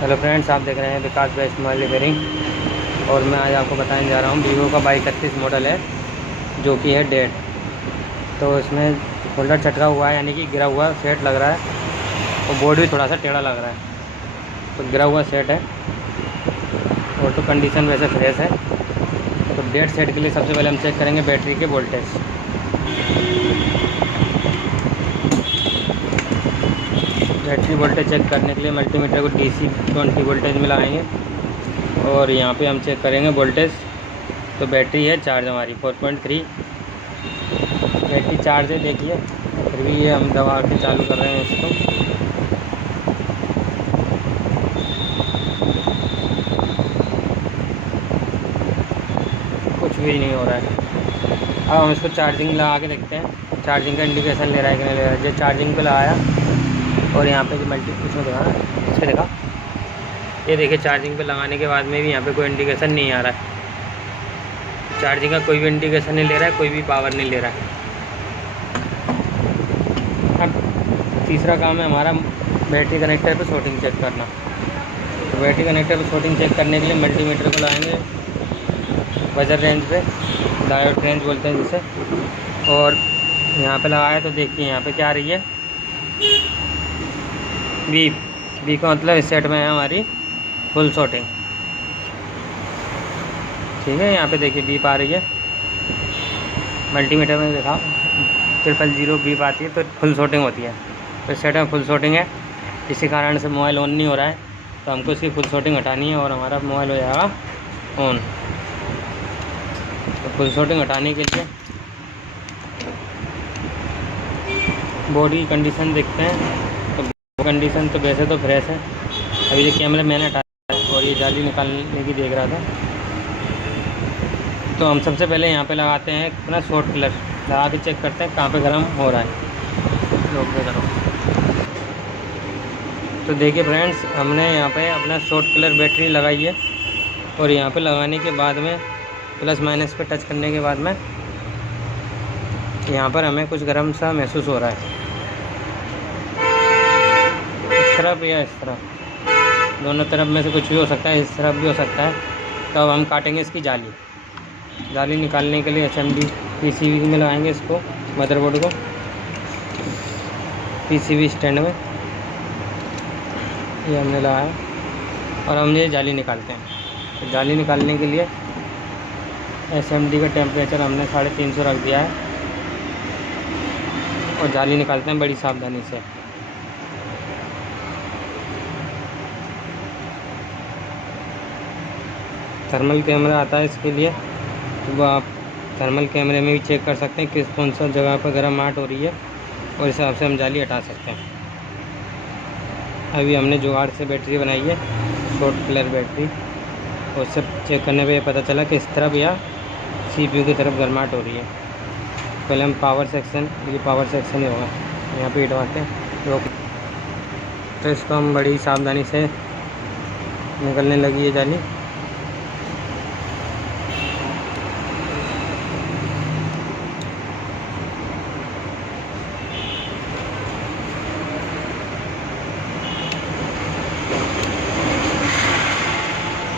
Hello friends, आप देख रहे हैं विकास बेस्ट मोबाइल रिपेयरिंग। और मैं आज आपको बताने जा रहा हूँ वीवो का 2231 मॉडल है जो कि है डेड। तो इसमें होल्डर चटका हुआ है, यानी कि गिरा हुआ सेट लग रहा है और बोर्ड भी थोड़ा सा टेढ़ा लग रहा है। तो गिरा हुआ सेट है और तो कंडीशन वैसे फ्रेश है। तो डेड सेट के लिए सबसे पहले हम चेक करेंगे बैटरी के वोल्टेज। बैटरी वोल्टेज चेक करने के लिए मल्टीमीटर को DC 20 वोल्टेज में लगाएंगे और यहाँ पे हम चेक करेंगे वोल्टेज। तो बैटरी है चार्ज हमारी 4.3 बैटरी चार्ज है, देखिए। फिर भी ये हम दबा के चालू कर रहे हैं इसको। कुछ भी नहीं हो रहा है। अब हम इसको चार्जिंग लगा के देखते हैं, चार्जिंग का इंडिकेशन ले रहा है कि नहीं ले रहा है। जो चार्जिंग पे लगाया और यहाँ पे जो मल्टी इसमें देखा, इस पर देखा, ये देखिए चार्जिंग पे लगाने के बाद में भी यहाँ पे कोई इंडिकेशन नहीं आ रहा है। चार्जिंग का कोई भी इंडिकेशन नहीं ले रहा है, कोई भी पावर नहीं ले रहा है। अब तीसरा काम है हमारा बैटरी कनेक्टर पे शॉर्टिंग चेक करना। तो बैटरी कनेक्टर पे शॉर्टिंग चेक करने के लिए मल्टीमीटर को लगाएंगे बजर रेंज पे, डायोड रेंज बोलते हैं जिसे। और यहाँ पे लगाया तो देखिए यहाँ पे क्या आ रही है, बीप। बीप का मतलब इस सेट में है हमारी फुल शॉर्टिंग। ठीक है, यहाँ पे देखिए बीप आ रही है। मल्टीमीटर में देखा 000 बीप आती है तो फुल शॉर्टिंग होती है। तो इस सेट में फुल शॉर्टिंग है, इसी कारण से मोबाइल ऑन नहीं हो रहा है। तो हमको इसकी फुल शॉर्टिंग हटानी है और हमारा मोबाइल हो जाएगा ऑन। तो फुल शॉर्टिंग हटाने के लिए बोर्ड की कंडीशन देखते हैं। तो कंडीशन तो वैसे तो फ्रेश है। अभी ये कैमरे मैंने हटाया और ये जाली निकालने की देख रहा था। तो हम सबसे पहले यहाँ पे लगाते हैं अपना शॉर्ट कलर, लगा के चेक करते हैं कहाँ पे गर्म हो रहा है। रोक दे करो। तो देखिए फ्रेंड्स, हमने यहाँ पे अपना शॉर्ट कलर बैटरी लगाई है और यहाँ पे लगाने के बाद में प्लस माइनस पे टच करने के बाद में यहाँ पर हमें कुछ गर्म सा महसूस हो रहा है। इस तरफ या इस तरफ, दोनों तरफ में से कुछ भी हो सकता है, इस तरफ भी हो सकता है। तो अब हम काटेंगे इसकी जाली निकालने के लिए HMD PCB में लगाएंगे इसको, मदरबोर्ड को PCB स्टैंड में ये हमने लगाया और हम ये जाली निकालते हैं। तो जाली निकालने के लिए SMD का टेम्परेचर हमने 350 रख दिया है और जाली निकालते हैं बड़ी सावधानी से। थर्मल कैमरा आता है इसके लिए, तो वो आप थर्मल कैमरे में भी चेक कर सकते हैं किस कौन सा जगह पर गर्माहट हो रही है और इस हिसाब से हम जाली हटा सकते हैं। अभी हमने जुगाड़ से बैटरी बनाई है, शॉर्ट कलर बैटरी, और सब चेक करने पे पता चला कि इस तरफ या CPU की तरफ गर्माहट हो रही है। पहले हम पावर सेक्शन, ये पावर सेक्शन ही होगा, यहाँ पे हटवाते हैं रोक। तो इसको हम बड़ी सावधानी से निकलने लगी है जाली।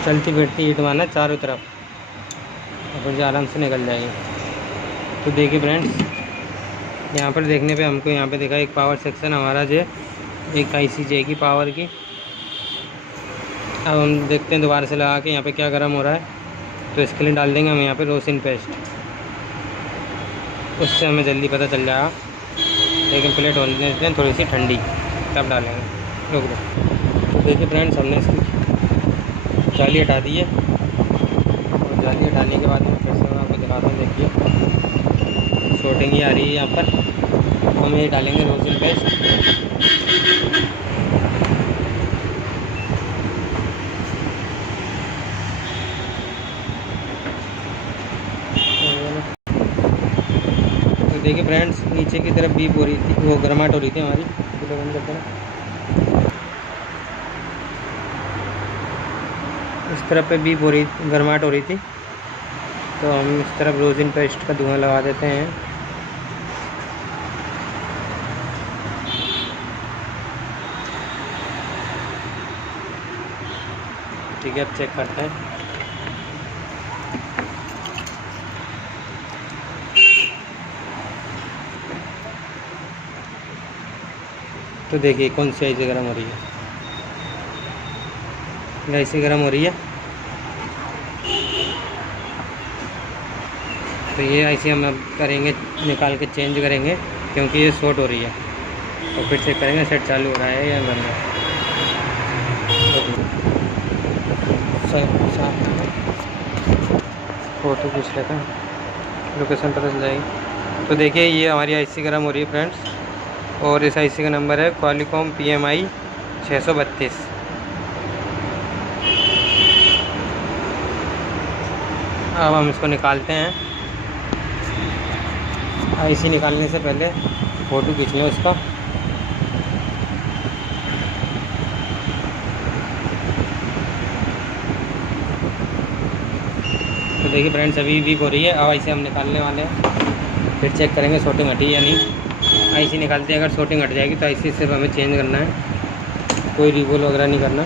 चलती बैठती हीट मारना चारों तरफ और फिर आराम से निकल जाएगी। तो देखिए फ्रेंड्स, यहाँ पर देखने पे हमको यहाँ पे देखा एक पावर सेक्शन हमारा जो एक IC की पावर की। अब हम देखते हैं दोबारा से लगा के यहाँ पे क्या गर्म हो रहा है। तो इसके लिए डाल देंगे हम यहाँ पे रोसिन पेस्ट, उससे हमें जल्दी पता चल जाएगा। लेकिन प्लेट होने देते हैं थोड़ी सी ठंडी, तब डालेंगे। रुक दो। तो देखिए फ्रेंड्स, हमने इसकी जाली हटा दी है और जाली हटाने के बाद में फिर से मैं आपको दिखाता हूँ। देखिए शॉर्टिंग ही आ रही है यहाँ पर। हम ये डालेंगे रोसिन पेस्ट। तो देखिए फ्रेंड्स, नीचे की तरफ बीप हो रही थी, वो गर्माहट हो रही थी हमारी। तो बंद करते हैं। इस तरफ पे भी गर्माहट हो रही थी, तो हम इस तरफ रोजिन पेस्ट का धुआं लगा देते हैं। ठीक है, अब चेक करते हैं। तो देखिए कौन सी आईसी गर्म हो रही है। आईसी गर्म हो रही है। तो ये आईसी हम अब करेंगे, निकाल के चेंज करेंगे, क्योंकि ये शॉर्ट हो रही है। तो फिर चेक करेंगे सेट चालू हो रहा है या बंद है। फोटो पूछ लेता हूँ, लोकेशन पता चल जाएगी। तो देखिए ये हमारी आईसी गर्म हो रही है फ्रेंड्स, और इस आईसी का नंबर है क्वालिकॉम PMI 632। अब हम इसको निकालते हैं। आईसी निकालने से पहले फ़ोटो खींच लें उसका। तो देखिए फ्रेंड्स अभी वीक हो रही है। अब आईसी हम निकालने वाले हैं, फिर चेक करेंगे शॉर्टिंग हटी या नहीं। आईसी निकालते हैं, अगर शॉर्टिंग हट जाएगी तो आईसी सिर्फ हमें चेंज करना है, कोई रिवोल वगैरह नहीं करना।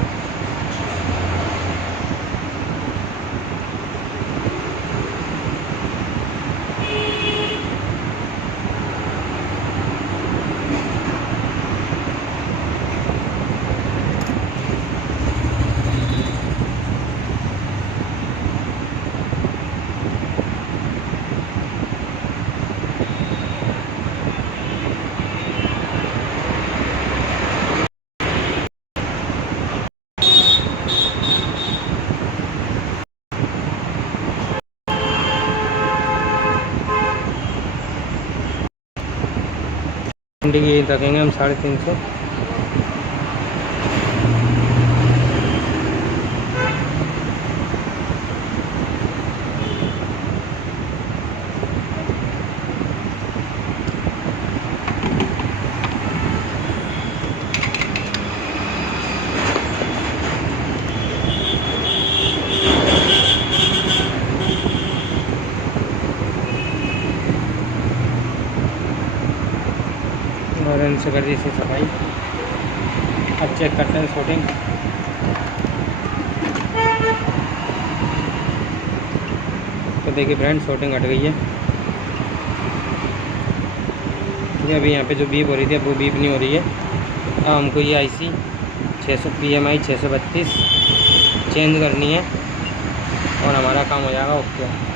की ये रखेंगे हम 350। और इनसे कर दी इसकी सफाई। अब चेक करते हैं शॉर्टिंग। तो देखिए फ्रेंड शॉर्टिंग हट गई है। ये अभी यहाँ पे जो बीप हो रही थी वो बीप नहीं हो रही है। अब हमको ये आईसी 600 PMI 632 चेंज करनी है और हमारा काम हो जाएगा ओके।